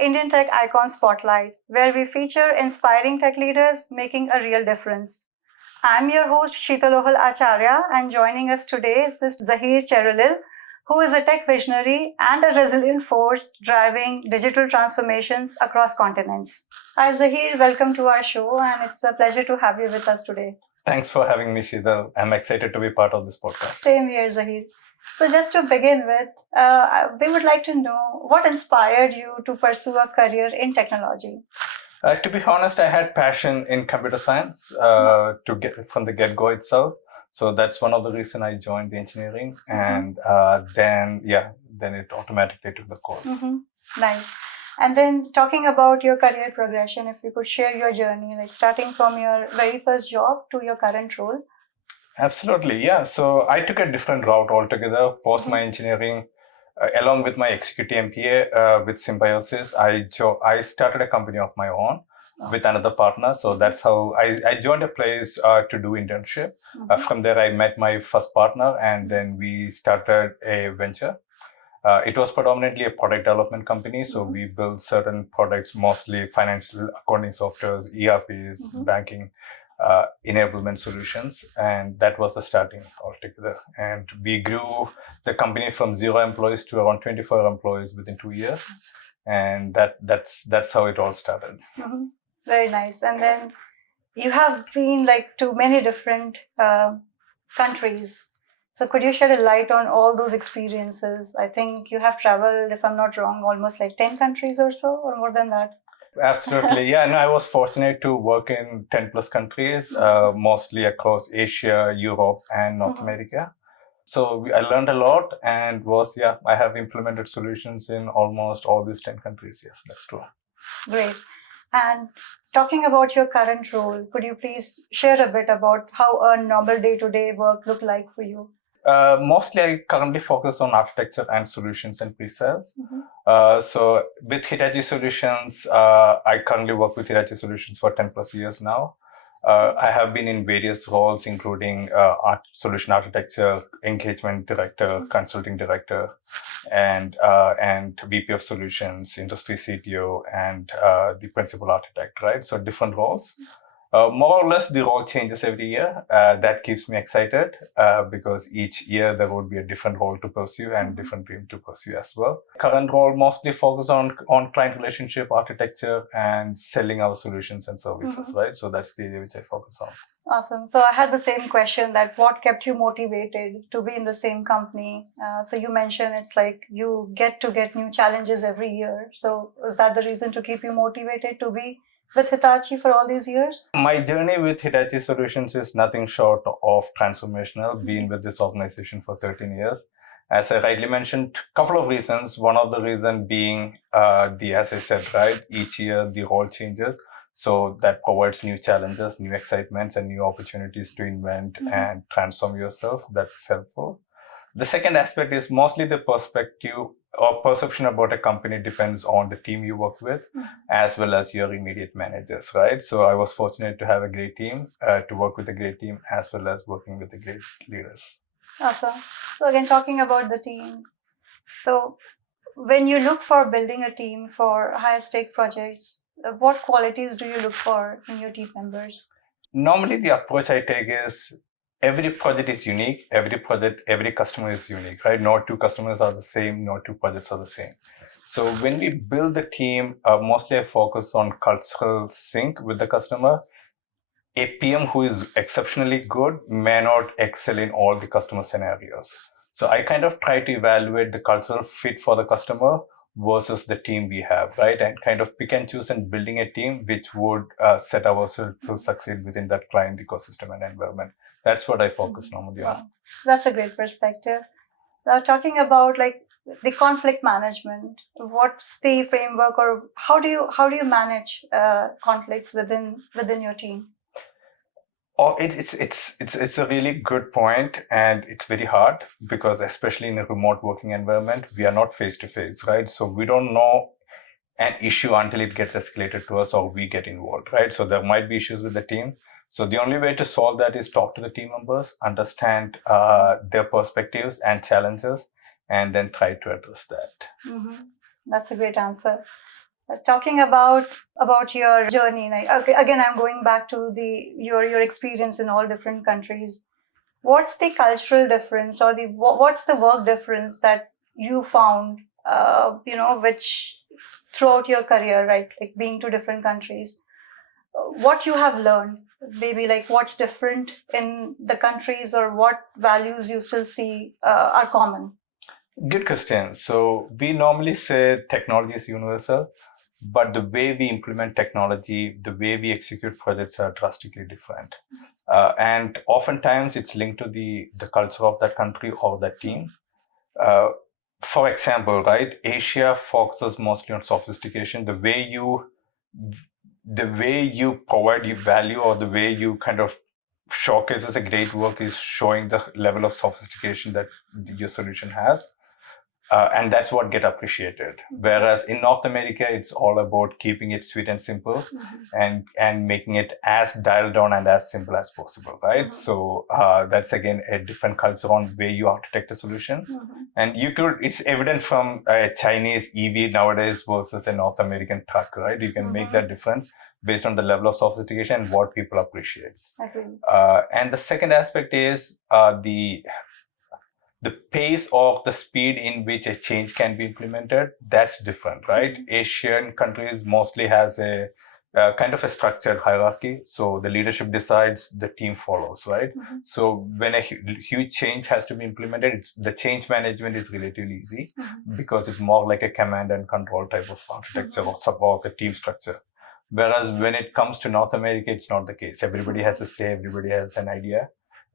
the Indian Tech Icon Spotlight, where we feature inspiring tech leaders making a real difference. I'm your host, Sheetalohal Acharya, and joining us today is Mr. Zahir Cherulil, who is a tech visionary and a resilient force driving digital transformations across continents. Hi, Zahir, welcome to our show, and it's a pleasure to have you with us today. Thanks for having me, Sheetal. I'm excited to be part of this podcast. Same here, Zahir. So just to begin with, we would like to know what inspired you to pursue a career in technology? To be honest, I had passion in computer science to get from the get-go itself. So that's one of the reasons I joined the engineering. And then it automatically took the course. Nice. And then talking about your career progression, if you could share your journey, like starting from your very first job to your current role. Absolutely, yeah. So I took a different route altogether. Post my engineering, along with my executive MBA with Symbiosis, I started a company of my own with another partner. So that's how I joined a place to do internship. From there, I met my first partner, and then we started a venture. It was predominantly a product development company. So we built certain products, mostly financial accounting software, ERPs, banking, enablement solutions. And that was the starting altogether. And we grew the company from 0 employees to around 24 employees within 2 years. And that's how it all started. Very nice. And then you have been to many different countries. So could you shed a light on all those experiences? I think you have traveled, if I'm not wrong, almost 10 countries or so, or more than that. Absolutely. Yeah, no, I was fortunate to work in 10 plus countries, mostly across Asia, Europe, and North America. So I learned a lot and I have implemented solutions in almost all these 10 countries. Yes, that's true. Great. And talking about your current role, could you please share a bit about how a normal day-to-day work look like for you? Mostly, I currently focus on architecture and solutions and pre-sales. So with Hitachi Solutions, I currently work with Hitachi Solutions for 10 plus years now. I have been in various roles, including solution architecture, engagement director, consulting director, and VP of solutions, industry CTO, and the principal architect, right? So different roles. More or less, the role changes every year. That keeps me excited because each year there would be a different role to pursue and different dream to pursue as well. Current role mostly focus on client relationship, architecture, and selling our solutions and services, right? So that's the area which I focus on. Awesome. So I had the same question, that what kept you motivated to be in the same company? So you mentioned it's you get new challenges every year. So is that the reason to keep you motivated to be with Hitachi for all these years? My journey with Hitachi Solutions is nothing short of transformational, being with this organization for 13 years. As I rightly mentioned, a couple of reasons. One of the reasons being, as I said, right, each year the role changes. So that provides new challenges, new excitements, and new opportunities to invent and transform yourself. That's helpful. The second aspect is mostly the perspective or perception about a company depends on the team you work with, as well as your immediate managers, right? So I was fortunate to have a great team, to work with a great team, as well as working with the great leaders. Awesome. So again, talking about the teams. So when you look for building a team for higher stake projects, what qualities do you look for in your team members? Normally, the approach I take is every project is unique. Every customer is unique, right? No two customers are the same. No two projects are the same. So when we build the team, mostly I focus on cultural sync with the customer. A PM who is exceptionally good may not excel in all the customer scenarios. So I kind of try to evaluate the cultural fit for the customer versus the team we have, right? And kind of pick and choose and building a team which would set ourselves to succeed within that client ecosystem and environment. That's what I focus normally on. That's a great perspective. Now, talking about the conflict management, what's the framework, or how do you manage conflicts within your team? Oh, it's a really good point, and it's very hard because especially in a remote working environment, we are not face to face, right? So we don't know an issue until it gets escalated to us or we get involved, right? So there might be issues with the team. So the only way to solve that is talk to the team members, understand their perspectives and challenges, and then try to address that. That's a great answer. Talking about your journey, like, okay, again, I'm going back to your experience in all different countries. What's the cultural difference, or what's the work difference that you found, which throughout your career, right? Like being to different countries, what you have learned, maybe like what's different in the countries, or what values you still see are common. Good question. So we normally say technology is universal, but the way we implement technology, the way we execute projects are drastically different. And oftentimes it's linked to the culture of that country or that team. For example, right, Asia focuses mostly on sophistication. The way you provide your value, or the way you kind of showcases a great work, is showing the level of sophistication that your solution has. And that's what get appreciated. Whereas in North America, it's all about keeping it sweet and simple, and making it as dialed down and as simple as possible, right? So that's again a different culture on where you architect a solution. And it's evident from a Chinese EV nowadays versus a North American truck, right? You can make that difference based on the level of sophistication and what people appreciate. And the second aspect is the pace or the speed in which a change can be implemented. That's different, right? Asian countries mostly has a kind of a structured hierarchy. So the leadership decides, the team follows, right? So when a huge change has to be implemented, the change management is relatively easy, because it's more like a command and control type of architecture or support the team structure. Whereas when it comes to North America, it's not the case. Everybody has a say, everybody has an idea,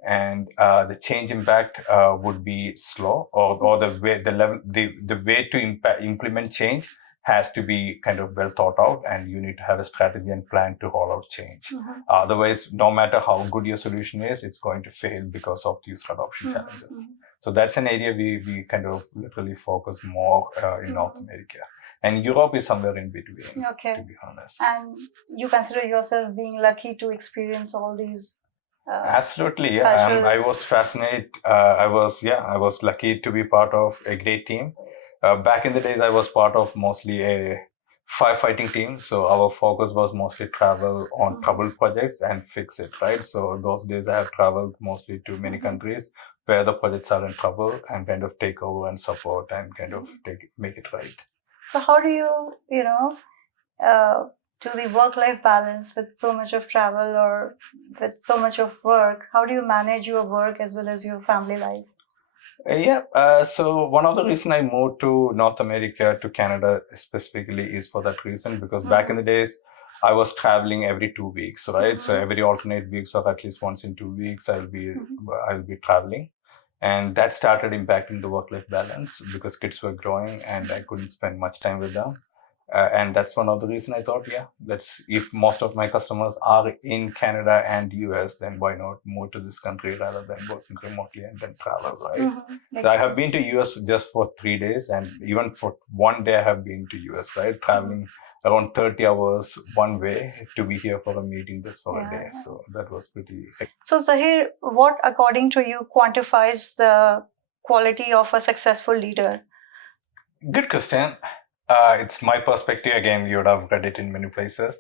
and the change impact would be slow, or the way to implement change has to be kind of well thought out, and you need to have a strategy and plan to roll out change. Otherwise, no matter how good your solution is, it's going to fail because of user adoption challenges. So that's an area we kind of literally focus more in North America. And Europe is somewhere in between, Okay. to be honest. And you consider yourself being lucky to experience all these? Absolutely, cultural- I was fascinated. I was lucky to be part of a great team. Back in the days, I was part of mostly a firefighting team. So our focus was mostly travel on trouble projects and fix it, right? So those days I have traveled mostly to many countries where the projects are in trouble, and kind of take over and support and kind of make it right. So how do you, do the work-life balance with so much of travel or with so much of work? How do you manage your work as well as your family life? So one of the reasons I moved to North America, to Canada specifically, is for that reason, because back in the days, I was traveling every 2 weeks, right? So every alternate weeks, or at least once in 2 weeks, I'll be traveling. And that started impacting the work-life balance, because kids were growing and I couldn't spend much time with them. And that's one of the reasons I thought, if most of my customers are in Canada and US, then why not move to this country rather than working remotely and then travel, right? So I have been to US just for 3 days, and even for one day I have been to US, right? Traveling around 30 hours one way to be here for a meeting just for a day. So that was pretty. So Zahir, what according to you quantifies the quality of a successful leader? Good question. It's my perspective. Again, you would have read it in many places.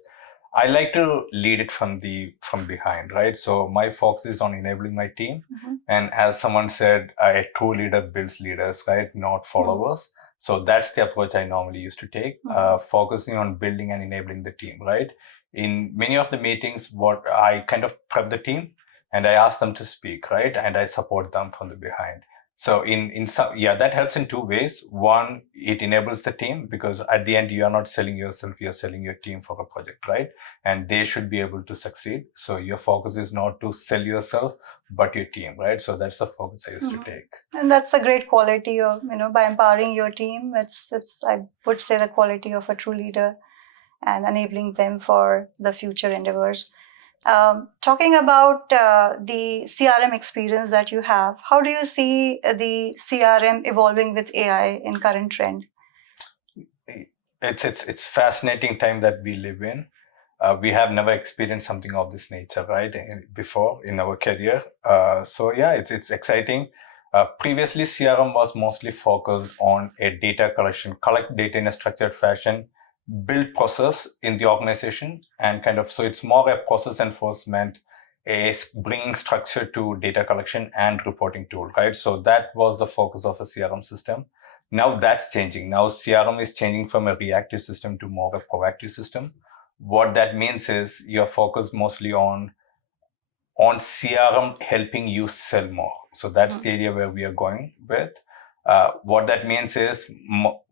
I like to lead it from behind, right? So my focus is on enabling my team. And as someone said, a true leader builds leaders, right? Not followers. So that's the approach I normally used to take, focusing on building and enabling the team, right? In many of the meetings, what I kind of prep the team and I ask them to speak, right? And I support them from the behind. So in some, that helps in two ways. One, it enables the team, because at the end, you are not selling yourself, you're selling your team for a project, right? And they should be able to succeed. So your focus is not to sell yourself, but your team, right? So that's the focus I used to take. And that's a great quality of, by empowering your team, it's I would say the quality of a true leader, and enabling them for the future endeavors. Talking about the CRM experience that you have, how do you see the CRM evolving with AI in current trend? It's fascinating time that we live in. We have never experienced something of this nature, right, before in our career. It's exciting. Previously, CRM was mostly focused on a data collection, collect data in a structured fashion, build process in the organization, and so it's more a process enforcement, is bringing structure to data collection and reporting tool, right? So that was the focus of a CRM system. Now that's changing. Now CRM is changing from a reactive system to more of a proactive system. What that means is you're focused mostly on CRM helping you sell more. So that's the area where we are going with. What that means is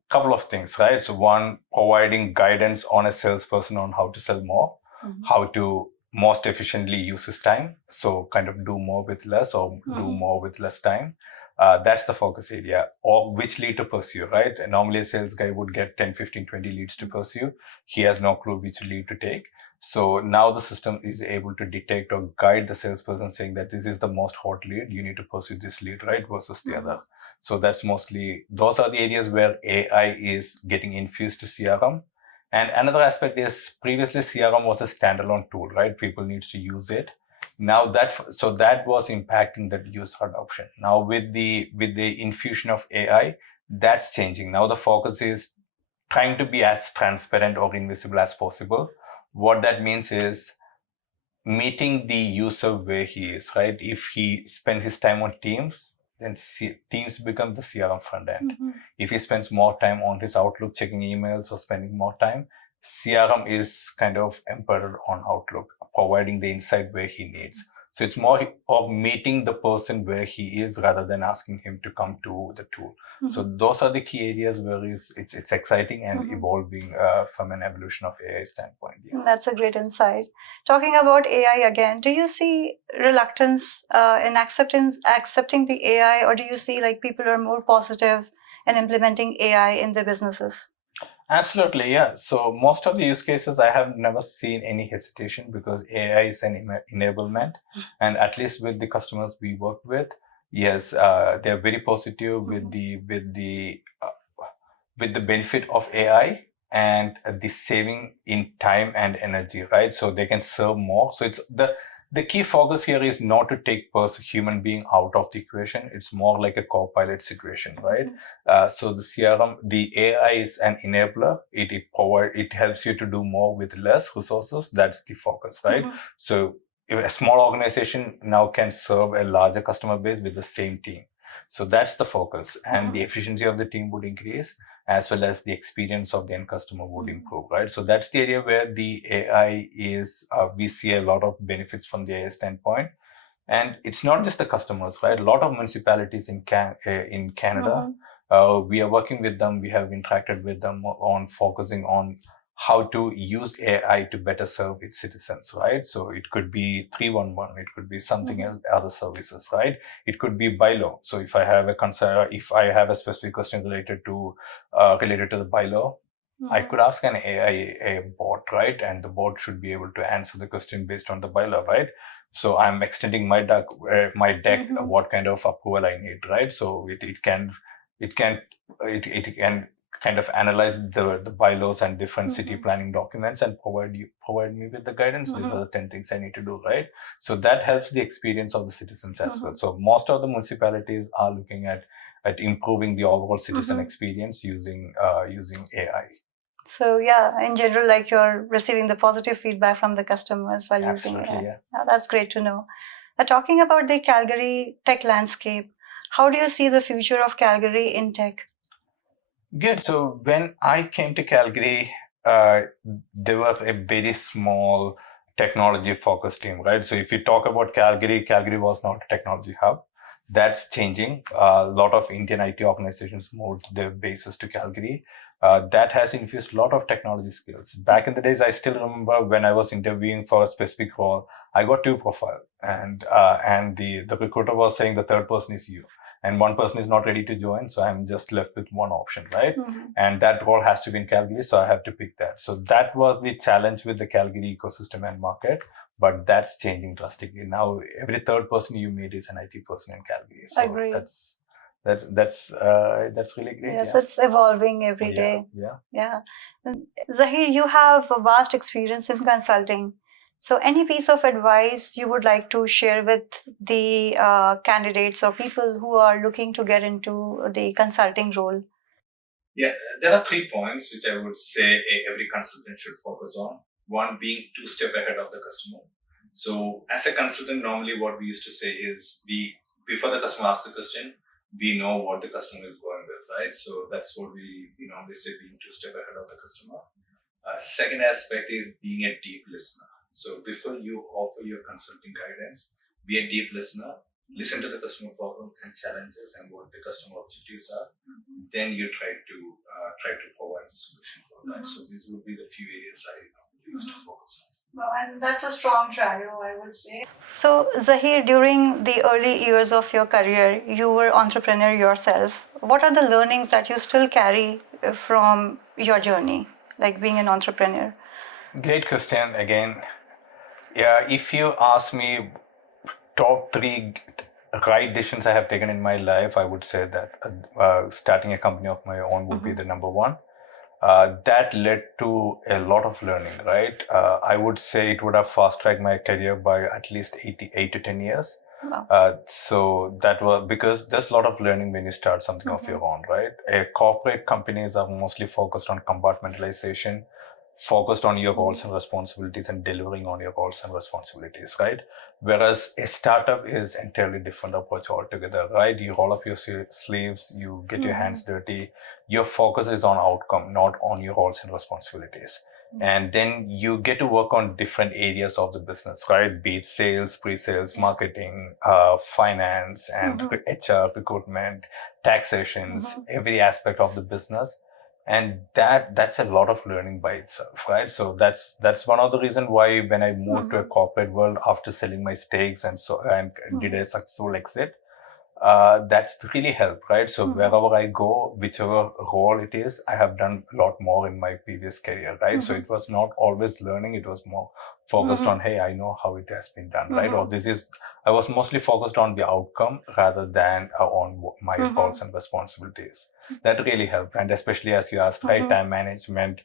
couple of things, right? So one, providing guidance on a salesperson on how to sell more, how to most efficiently use his time. So kind of do more with less, or do more with less time. That's the focus area. Or which lead to pursue, right? And normally a sales guy would get 10, 15, 20 leads to pursue. He has no clue which lead to take. So now the system is able to detect or guide the salesperson, saying that this is the most hot lead, you need to pursue this lead, right, versus the other. So that's mostly, those are the areas where AI is getting infused to CRM. And another aspect is, previously CRM was a standalone tool, right? People needs to use it. Now that was impacting that user adoption. Now with the infusion of AI, that's changing. Now the focus is trying to be as transparent or invisible as possible. What that means is meeting the user where he is, right? If he spends his time on Teams, then Teams becomes the CRM front end. If he spends more time on his Outlook checking emails or spending more time, CRM is kind of embedded on Outlook, providing the insight where he needs. So it's more of meeting the person where he is rather than asking him to come to the tool. So those are the key areas where it's exciting and evolving from an evolution of AI standpoint. Yeah. That's a great insight. Talking about AI again, do you see reluctance in accepting the AI, or do you see like people are more positive in implementing AI in their businesses? Absolutely, yeah. So most of the use cases, I have never seen any hesitation, because AI is an enablement, and at least with the customers we work with, yes, they are very positive with the benefit of AI and the saving in time and energy, right? So they can serve more. So it's the key focus here is not to take human being out of the equation. It's more like a co-pilot situation, right? So the CRM, the AI is an enabler. It helps you to do more with less resources. That's the focus, right? So if a small organization now can serve a larger customer base with the same team. So that's the focus, and the efficiency of the team would increase, as well as the experience of the end customer would improve, right? So that's the area where the AI is, we see a lot of benefits from the AI standpoint. And it's not just the customers, right? A lot of municipalities in Canada, we are working with them. We have interacted with them on focusing on how to use AI to better serve its citizens, right? So it could be 311, it could be something else, other services, right? It could be bylaw. So if I have a concern, if I have a specific question related to the bylaw, I could ask an AI bot, right? And the bot should be able to answer the question based on the bylaw, right? So I'm extending my deck, what kind of approval I need, right? So it can kind of analyze the bylaws and different city planning documents and provide me with the guidance. These are the 10 things I need to do, right? So that helps the experience of the citizens as well. So most of the municipalities are looking at improving the overall citizen experience using AI. So yeah, in general, like you're receiving the positive feedback from the customers while using Absolutely, AI. yeah. That's great to know. Talking about the Calgary tech landscape, how do you see the future of Calgary in tech? Good. So when I came to Calgary, there was a very small technology-focused team, right? So if you talk about Calgary, Calgary was not a technology hub. That's changing. A lot of Indian IT organizations moved their bases to Calgary. That has infused a lot of technology skills. Back in the days, I still remember when I was interviewing for a specific role, I got 2 profiles, and the recruiter was saying the third person is you, and one person is not ready to join, so I'm just left with one option, right? And that role has to be in Calgary, so I have to pick that. So that was the challenge with the Calgary ecosystem and market, but that's changing drastically. Now every third person you meet is an IT person in Calgary. So Agree. that's really great. Yes, yeah. it's evolving every day. Yeah. And Zahir, you have a vast experience in consulting. So any piece of advice you would like to share with the candidates or people who are looking to get into the consulting role? Yeah, there are 3 points which I would say every consultant should focus on. One being 2 step ahead of the customer. So as a consultant, normally what we used to say is before the customer asks the question, we know what the customer is going with, right? So that's what we normally say, being 2 step ahead of the customer. Second aspect is being a deep listener. So before you offer your consulting guidance, be a deep listener, listen to the customer problem and challenges and what the customer objectives are. Then you try to provide the solution for that. So these would be the few areas I used to focus on. Well, and that's a strong trio, I would say. So, Zahir, during the early years of your career, you were entrepreneur yourself. What are the learnings that you still carry from your journey, like being an entrepreneur? Great question again. Yeah, if you ask me top 3 right decisions I have taken in my life, I would say that starting a company of my own would be the number one. That led to a lot of learning, right? I would say it would have fast-tracked my career by at least 8 to 10 years. Wow. So that was because there's a lot of learning when you start something of your own, right? Corporate companies are mostly focused on compartmentalization, focused on your roles and responsibilities and delivering on your roles and responsibilities, right? Whereas a startup is entirely different approach altogether, right? You roll up your sleeves, you get your hands dirty, your focus is on outcome, not on your roles and responsibilities. And then you get to work on different areas of the business, right? Be it sales, pre-sales, marketing, finance, and HR, recruitment, taxations, every aspect of the business. And that's a lot of learning by itself, right? So that's one of the reasons why when I moved to a corporate world after selling my stakes and did a successful exit, that's really helped, right? So wherever I go, whichever role it is, I have done a lot more in my previous career, right? So it was not always learning, it was more focused on, hey, I know how it has been done, right? Or I was mostly focused on the outcome rather than on my roles and responsibilities. That really helped. And especially as you asked, right, time management,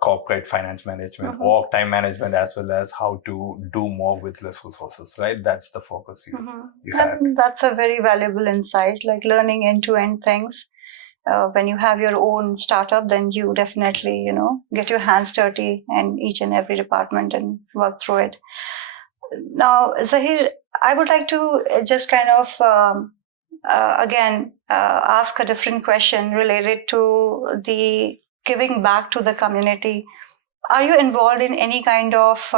corporate finance management, or time management, as well as how to do more with less resources, right? That's the focus you had. And that's a very valuable insight, like learning end-to-end things. When you have your own startup, then you definitely, get your hands dirty in each and every department and work through it. Now, Zahir, I would like to just kind of again ask a different question related to the giving back to the community. Are you involved in any kind of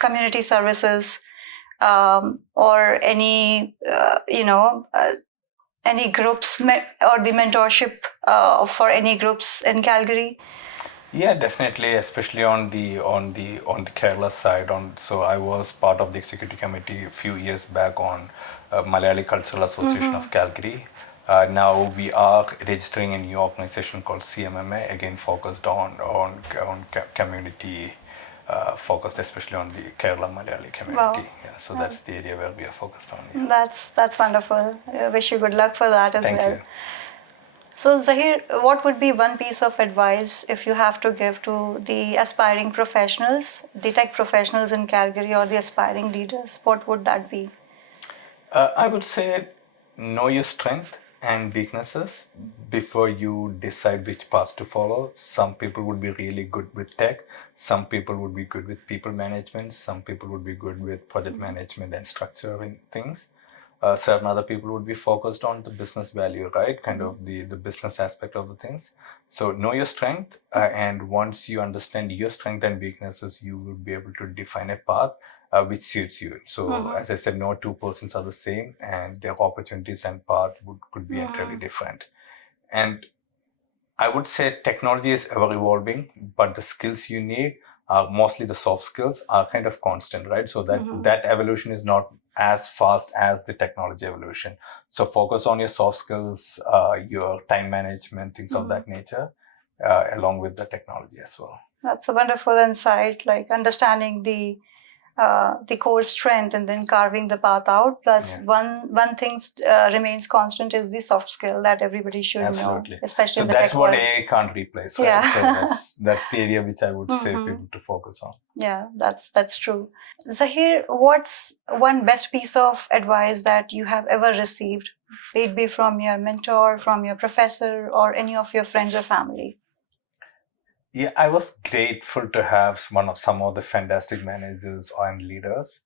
community services or any, any groups or the mentorship for any groups in Calgary? Yeah, definitely, especially on the Kerala side. So I was part of the executive committee a few years back on Malayali Cultural Association of Calgary. Now we are registering a new organization called CMMA, again focused on community, focused especially on the Kerala Malayali community. Wow. Yeah, so that's the area where we are focused on. Yeah. That's wonderful. I wish you good luck for that as Thank well. you. So, Zahir, what would be one piece of advice if you have to give to the aspiring professionals, the tech professionals in Calgary, or the aspiring leaders? What would that be? I would say know your strength and weaknesses before you decide which path to follow. Some people would be really good with tech. Some people would be good with people management. Some people would be good with project management and structuring things. Certain other people would be focused on the business value, right? Kind of the business aspect of the things. So know your strength, and once you understand your strength and weaknesses, you will be able to define a path which suits you. So as I said, no two persons are the same, and their opportunities and path could be entirely different. And I would say technology is ever evolving, but the skills you need are mostly the soft skills are kind of constant, right? So that evolution is not as fast as the technology evolution. So focus on your soft skills, your time management, things of that nature, along with the technology as well. That's a wonderful insight, like understanding the the core strength and then carving the path out. Plus, one thing remains constant is the soft skill that everybody should Absolutely. know, especially So in the that's tech what world. AI can't replace, right? Yeah. So that's the area which I would say people to focus on. Yeah, that's true. Zahir, what's one best piece of advice that you have ever received, be it be from your mentor, from your professor, or any of your friends or family? Yeah, I was grateful to have some of the fantastic managers and leaders.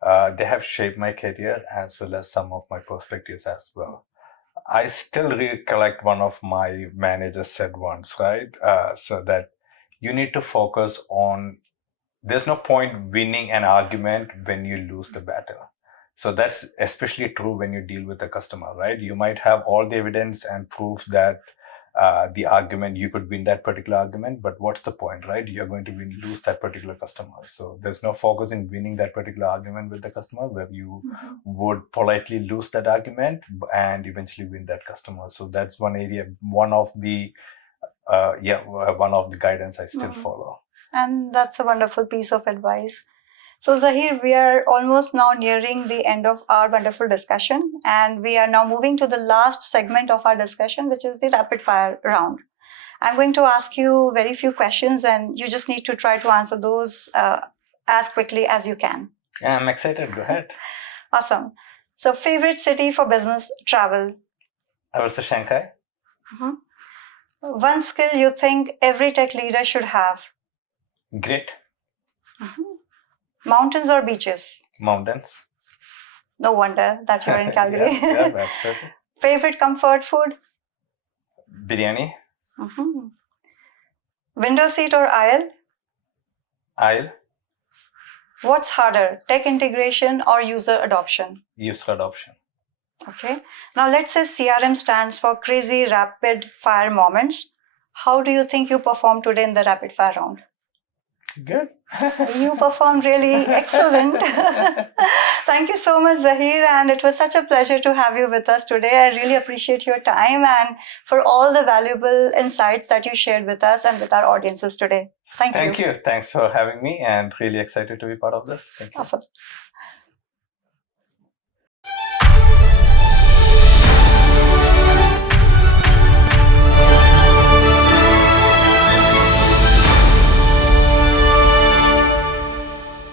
They have shaped my career as well as some of my perspectives as well. I still recollect one of my managers said once, right? So that you need to focus on, there's no point winning an argument when you lose the battle. So that's especially true when you deal with a customer, right? You might have all the evidence and proof that the argument, you could win that particular argument, but what's the point, right? You're going to lose that particular customer. So there's no focus in winning that particular argument with the customer, where you would politely lose that argument and eventually win that customer. So that's one area, one of the guidance I still follow. And that's a wonderful piece of advice. So, Zahir, we are almost now nearing the end of our wonderful discussion, and we are now moving to the last segment of our discussion, which is the rapid fire round. I'm going to ask you very few questions, and you just need to try to answer those as quickly as you can. Yeah, I'm excited. Go ahead. Awesome. So, favorite city for business travel? I would say Shanghai. One skill you think every tech leader should have? Grit. Mountains or beaches? Mountains. No wonder that you're in Calgary. Yeah, that's perfect. Favorite comfort food? Biryani. Window seat or aisle? Aisle. What's harder, tech integration or user adoption? User adoption. Okay. Now let's say CRM stands for crazy rapid fire moments. How do you think you performed today in the rapid fire round? Good. You performed really excellent. Thank you so much, Zahir, and it was such a pleasure to have you with us today. I really appreciate your time and for all the valuable insights that you shared with us and with our audiences today. Thank you. Thank you. Thanks for having me, and really excited to be part of this. Thank you. Awesome.